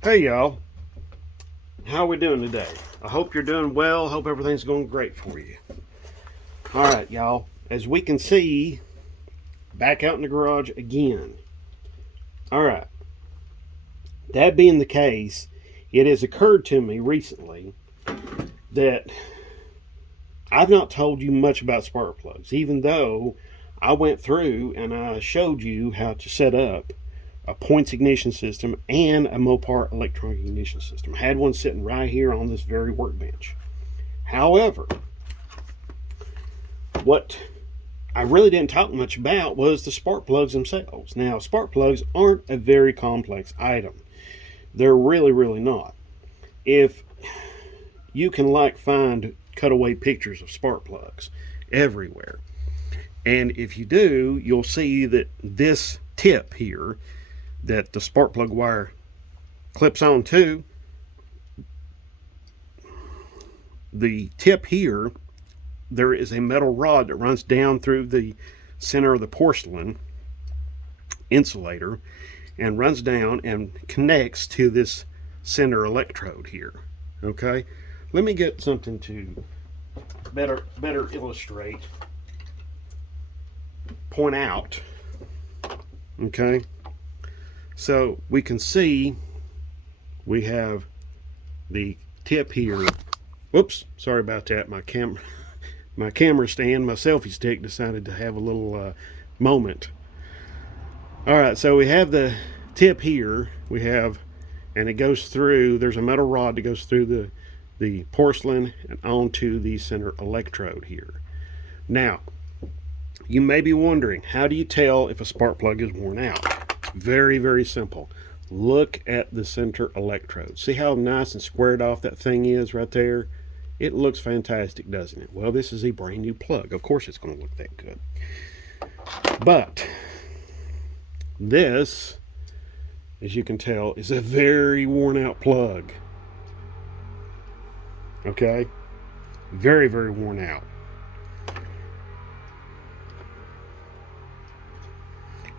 Hey y'all, how are we doing today? I hope you're doing well. Hope everything's going great for you. All right, y'all. As we can see, back out in the garage again. All right. That being the case, it has occurred to me recently that I've not told you much about spark plugs, even though I went through and I showed you how to set up a points ignition system and a Mopar electronic ignition system. I had one sitting right here on this very workbench. However, what I really didn't talk much about was the spark plugs themselves. Now, spark plugs aren't a very complex item. They're really not. If you can find cutaway pictures of spark plugs everywhere. And if you do, you'll see that this tip here that the spark plug wire clips on to, the tip here, there is a metal rod that runs down through the center of the porcelain insulator and runs down and connects to this center electrode here. Okay, let me get something to better illustrate, point out. Okay, so we can see we have the tip here. Whoops, sorry about that. My camera stand, my selfie stick decided to have a little moment. All right, so we have the tip here. And it goes through. There's a metal rod that goes through the porcelain and onto the center electrode here. Now, you may be wondering, how do you tell if a spark plug is worn out? Very simple. Look at the center electrode. See how nice and squared off that thing is right there? It looks fantastic, doesn't it? Well, this is a brand new plug. Of course it's going to look that good. But this, as you can tell, is a very worn out plug. Okay? Very worn out.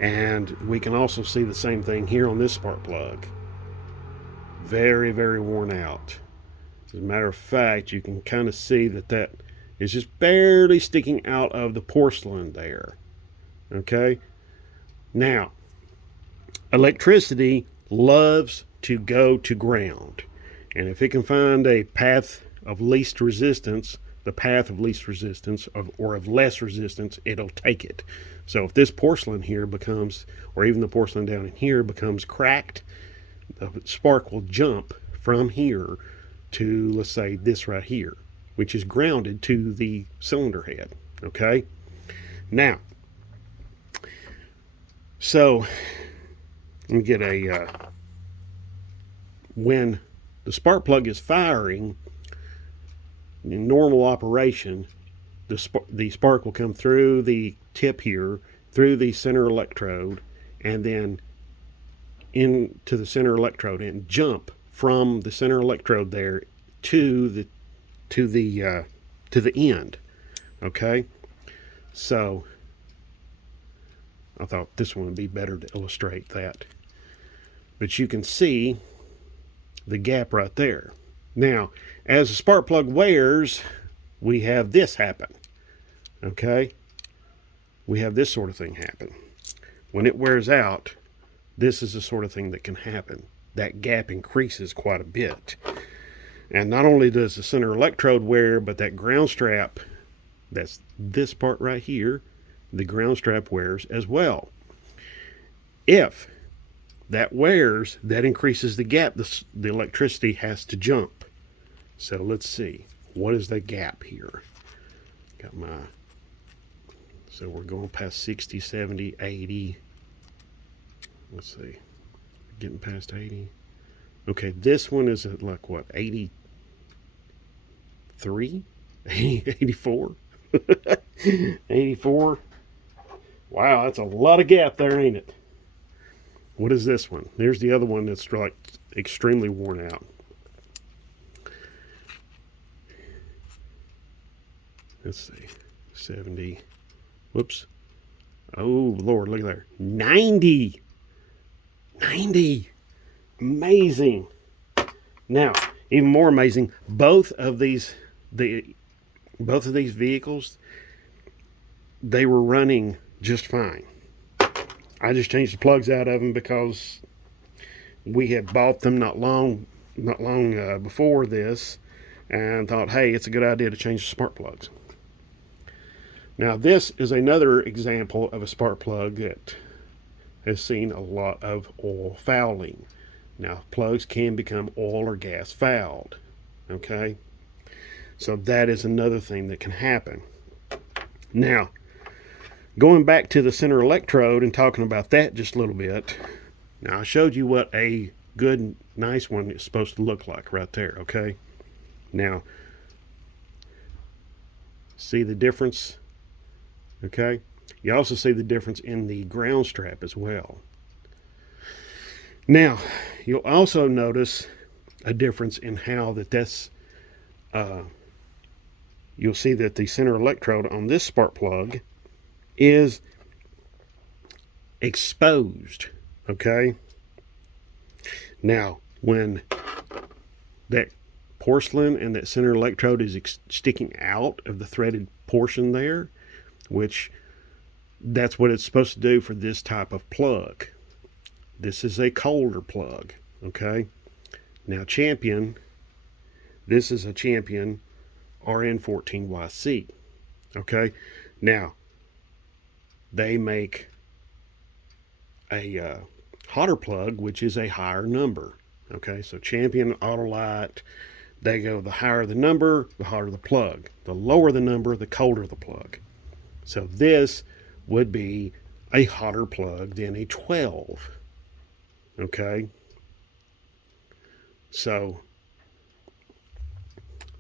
And we can also see the same thing here on this spark plug. Very worn out. As a matter of fact, you can kind of see that is just barely sticking out of the porcelain there. Okay? Now, electricity loves to go to ground. And if it can find a path of least resistance, the path of least resistance or of less resistance, it'll take it. So if this porcelain here becomes, or even the porcelain down in here becomes cracked, the spark will jump from here to, let's say, this right here, which is grounded to the cylinder head. Okay? Now, so let me get when the spark plug is firing in normal operation, the spark will come through the tip here, through the center electrode, and then into the center electrode and jump from the center electrode there to the end. Okay, so I thought this one would be better to illustrate that. But you can see the gap right there. Now, as the spark plug wears, we have this happen. Okay? We have this sort of thing happen. When it wears out, this is the sort of thing that can happen. That gap increases quite a bit. And not only does the center electrode wear, but that ground strap, that's this part right here, the ground strap wears as well. If that wears, that increases the gap the electricity has to jump. So let's see. What is the gap here? So we're going past 60, 70, 80. Let's see. Getting past 80. Okay, this one is at like what, 83? 84? 84? Wow, that's a lot of gap there, ain't it? What is this one? There's the other one that's like extremely worn out. Let's see. 70. Whoops. Oh, Lord, look at there. 90. 90. Amazing. Now, even more amazing, both of these vehicles, they were running just fine. I just changed the plugs out of them because we had bought them not long before this, and thought, hey, it's a good idea to change the spark plugs. Now, this is another example of a spark plug that has seen a lot of oil fouling. Now, plugs can become oil or gas fouled. Okay? So that is another thing that can happen. Now, going back to the center electrode and talking about that just a little bit. Now, I showed you what a good, nice one is supposed to look like right there, okay? Now, see the difference? Okay? You also see the difference in the ground strap as well. Now, you'll also notice a difference in how you'll see that the center electrode on this spark plug is exposed, okay? Now, when that porcelain and that center electrode is sticking out of the threaded portion there, which that's what it's supposed to do for this type of plug. This is a colder plug, okay? Now, Champion, this is a Champion RN14YC, okay? Now, they make a hotter plug, which is a higher number, okay? So Champion, Autolite, they go the higher the number, the hotter the plug. The lower the number, the colder the plug. So this would be a hotter plug than a 12, okay? So,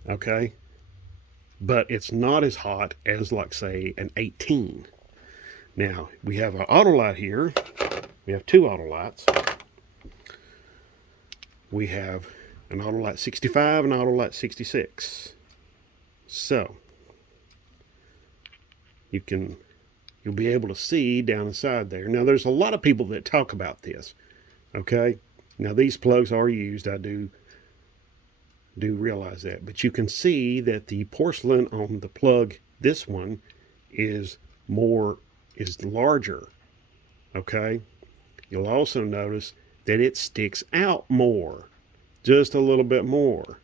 okay, but it's not as hot as, like, say, an 18. Now, we have an Autolite here. We have two Autolites. We have an Autolite 65 and an Autolite 66. So, you'll be able to see down inside there. Now, there's a lot of people that talk about this, okay? Now, these plugs are used. I do realize that. But you can see that the porcelain on the plug, this one, is larger, okay? You'll also notice that it sticks out more, just a little bit more.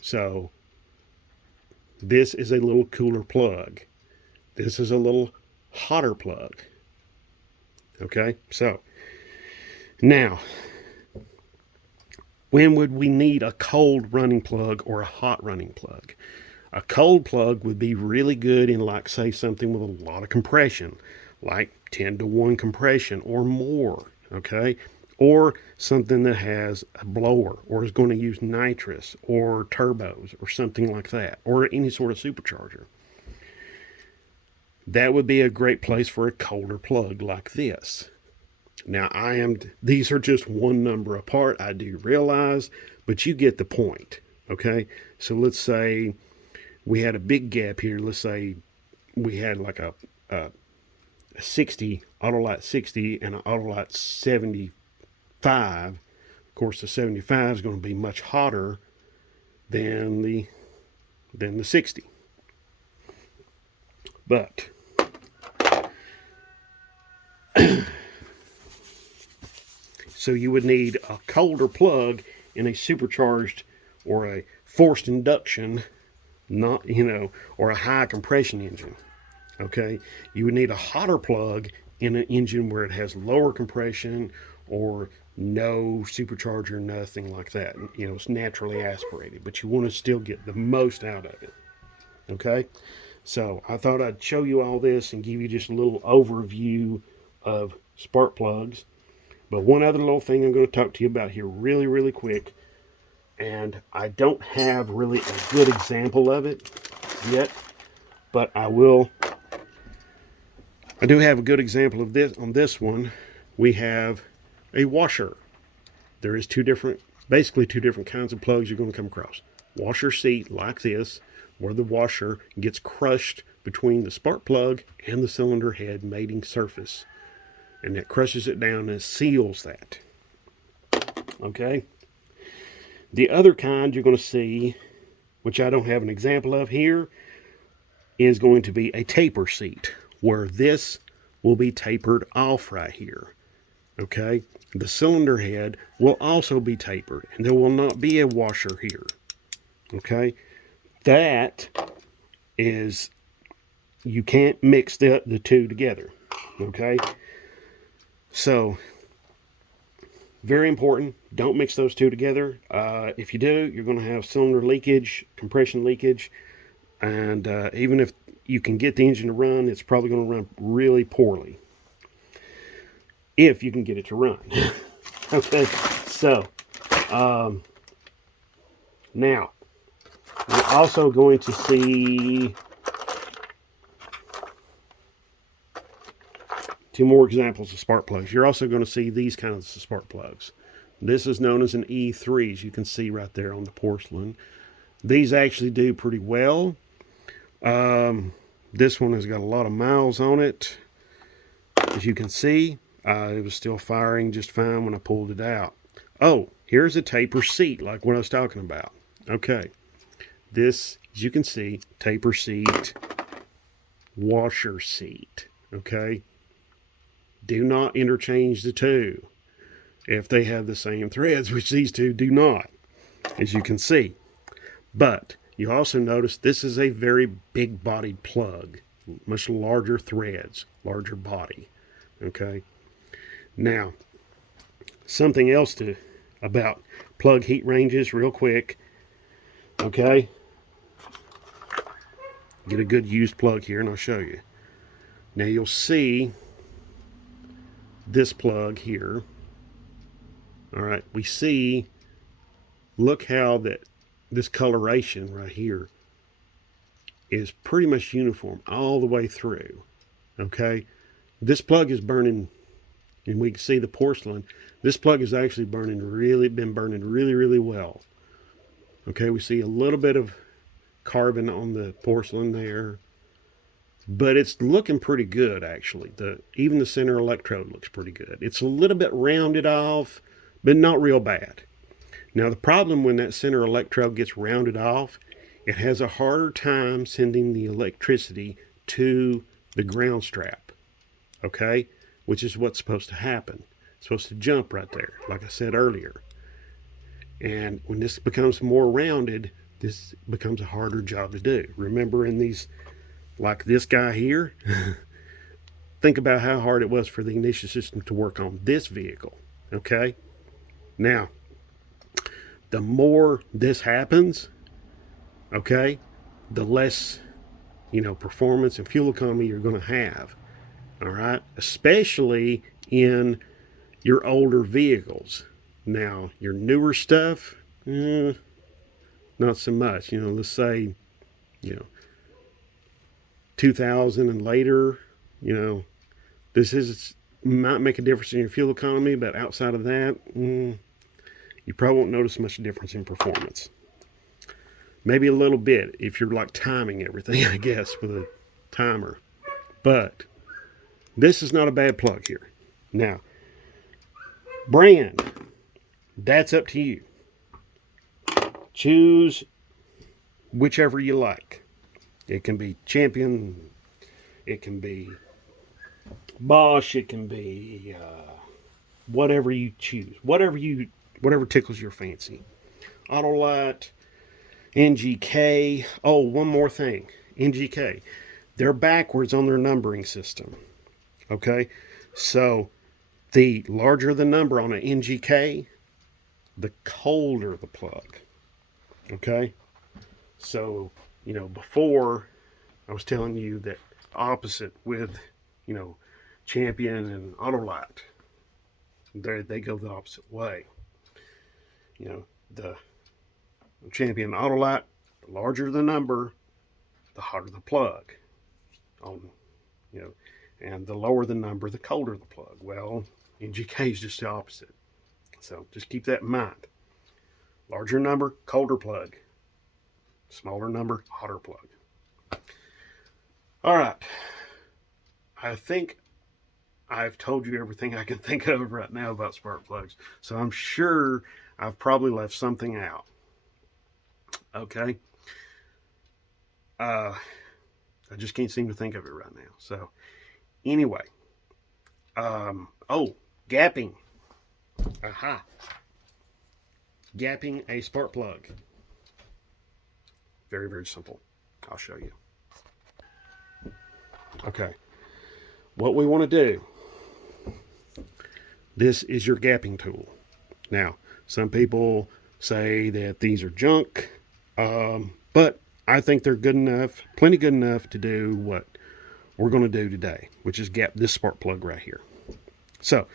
So, this is a little cooler plug. This is a little hotter plug. Okay, so now, when would we need a cold running plug or a hot running plug? A cold plug would be really good in, like, say, something with a lot of compression, like 10-to-1 compression or more, okay? Or something that has a blower or is going to use nitrous or turbos or something like that, or any sort of supercharger. That would be a great place for a colder plug like this. Now, these are just one number apart, I do realize, but you get the point, okay? So let's say we had a big gap here. Let's say we had like a 60, Autolite 60 and an Autolite 75. Of course, the 75 is going to be much hotter than the 60. But so you would need a colder plug in a supercharged or a forced induction, or a high compression engine. Okay, you would need a hotter plug in an engine where it has lower compression or no supercharger, nothing like that. It's naturally aspirated, but you want to still get the most out of it. Okay, so I thought I'd show you all this and give you just a little overview of spark plugs. But one other little thing I'm going to talk to you about here really, really quick, and I don't have really a good example of it yet, but I do have a good example of this. On this one, we have a washer. There is basically two different kinds of plugs you're going to come across. Washer seat like this, where the washer gets crushed between the spark plug and the cylinder head mating surface. And that crushes it down and seals that. Okay. The other kind you're going to see, which I don't have an example of here, is going to be a taper seat, where this will be tapered off right here. Okay. The cylinder head will also be tapered, and there will not be a washer here. Okay. That is, you can't mix the two together. Okay. So, very important, don't mix those two together. If you do, you're going to have cylinder leakage, compression leakage, and even if you can get the engine to run, it's probably going to run really poorly. If you can get it to run. Okay, so now we're also going to see two more examples of spark plugs. You're also going to see these kinds of spark plugs. This is known as an E3, as you can see right there on the porcelain. These actually do pretty well. This one has got a lot of miles on it. As you can see, it was still firing just fine when I pulled it out. Oh, here's a taper seat, like what I was talking about. Okay, this, as you can see, taper seat, washer seat. Okay, do not interchange the two if they have the same threads, which these two do not, as you can see. But you also notice this is a very big bodied plug, much larger threads, larger body. Okay. Now, something else about plug heat ranges real quick. Okay. Get a good used plug here and I'll show you. Now you'll see this plug here. All right. We see, look how this coloration right here is pretty much uniform all the way through. Okay. This plug is burning, and we can see the porcelain. This plug is actually been burning really well. Okay, we see a little bit of carbon on the porcelain there, but it's looking pretty good actually. Even the center electrode looks pretty good. It's a little bit rounded off, but not real bad. Now the problem when that center electrode gets rounded off, it has a harder time sending the electricity to the ground strap. Okay, which is what's supposed to happen. It's supposed to jump right there, like I said earlier. And when this becomes more rounded, this becomes a harder job to do. Remember in these, like this guy here, think about how hard it was for the ignition system to work on this vehicle. Okay, now the more this happens, okay, the less, performance and fuel economy you're going to have. All right, especially in your older vehicles. Now, your newer stuff, not so much. Let's say, 2000 and later, this might make a difference in your fuel economy, but outside of that, you probably won't notice much difference in performance. Maybe a little bit if you're like timing everything, I guess, with a timer. But this is not a bad plug here. Now, brand, that's up to you. Choose whichever you like. It can be Champion, it can be Bosch, it can be whatever you choose, whatever tickles your fancy. Autolite, NGK. Oh, one more thing. NGK. They're backwards on their numbering system. Okay, so the larger the number on an NGK, the colder the plug. Okay, so before I was telling you that opposite with Champion and Autolite, they go the opposite way. The Champion Autolite, the larger the number, the hotter the plug. And the lower the number, the colder the plug. Well, NGK is just the opposite. So just keep that in mind. Larger number, colder plug. Smaller number, hotter plug. All right. I think I've told you everything I can think of right now about spark plugs. So I'm sure I've probably left something out. Okay. I just can't seem to think of it right now. So anyway, oh, gapping. Aha. Gapping a spark plug. Very, very simple. I'll show you. Okay. What we want to do, this is your gapping tool. Now, some people say that these are junk, but I think they're good enough, plenty good enough to do what we're going to do today, which is gap this spark plug right here. So,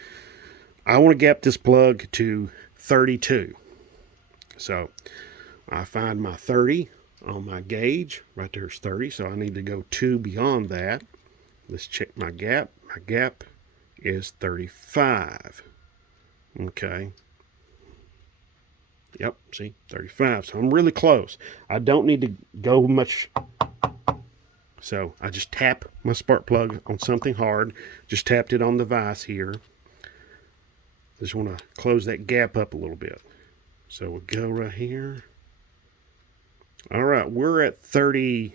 I want to gap this plug to 32. So, I find my 30 on my gauge. Right there's 30, so I need to go 2 beyond that. Let's check my gap. My gap is 35. Okay. Yep, see, 35. So I'm really close. I don't need to go much. So I just tap my spark plug on something hard. Just tapped it on the vise here. Just want to close that gap up a little bit. So we'll go right here. All right, we're at 34.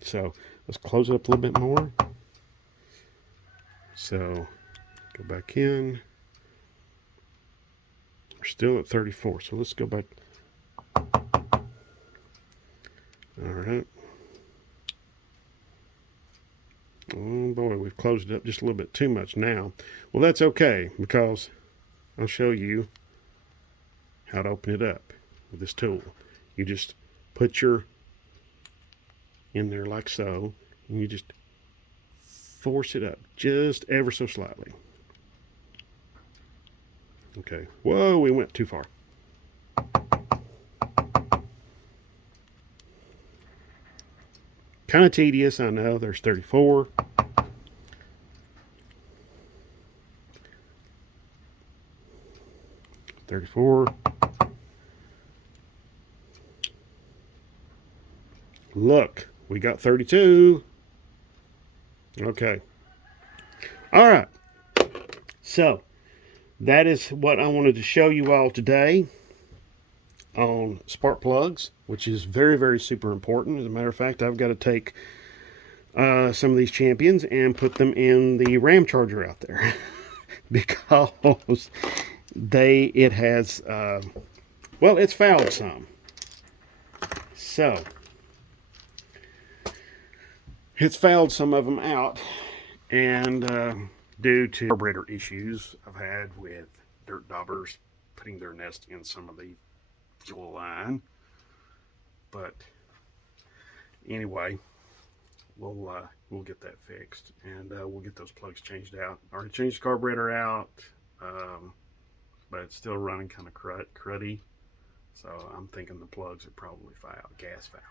So let's close it up a little bit more. So go back in. We're still at 34, so let's go back. All right. Oh boy, we've closed it up just a little bit too much now. Well, that's okay, because I'll show you how to open it up with this tool. You just put your in there like so, and you just force it up just ever so slightly. Okay. Whoa, we went too far. Kind of tedious, I know. There's 34. Look, we got 32. Okay. All right. So, that is what I wanted to show you all today on spark plugs, which is very, very super important. As a matter of fact, I've got to take some of these champions and put them in the RAM charger out there because it has, well, it's fouled some. So, it's fouled some of them out, and due to carburetor issues I've had with dirt daubers putting their nest in some of the fuel line. But anyway, we'll get that fixed, and we'll get those plugs changed out. I already changed the carburetor out, but it's still running kind of cruddy. So I'm thinking the plugs are probably gas fouled,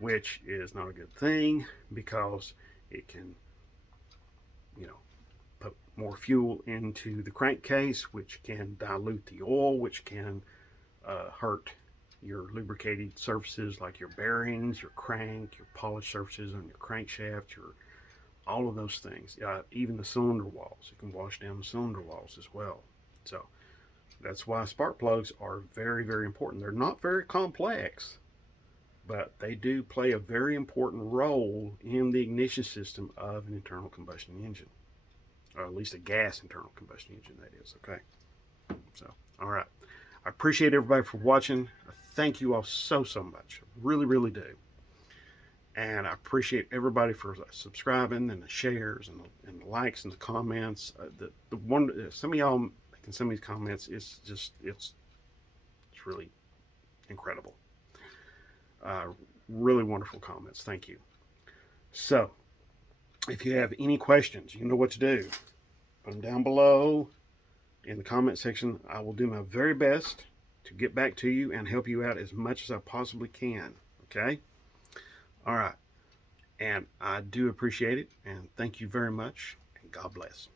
which is not a good thing because it can, put more fuel into the crankcase, which can dilute the oil, which can hurt your lubricated surfaces like your bearings, your crank, your polished surfaces on your crankshaft, all of those things. Even the cylinder walls. It can wash down the cylinder walls as well. So that's why spark plugs are very, very important. They're not very complex, but they do play a very important role in the ignition system of an internal combustion engine, or at least a gas internal combustion engine, that is. Okay. So, all right. I appreciate everybody for watching. Thank you all so, so much. Really, really do. And I appreciate everybody for subscribing and the shares and the likes and the comments. Some of y'all making some of these comments, it's really incredible. Really wonderful comments. Thank you. So, if you have any questions, you know what to do. Put them down below in the comment section. I will do my very best to get back to you and help you out as much as I possibly can. Okay? All right. And I do appreciate it. And thank you very much. And God bless.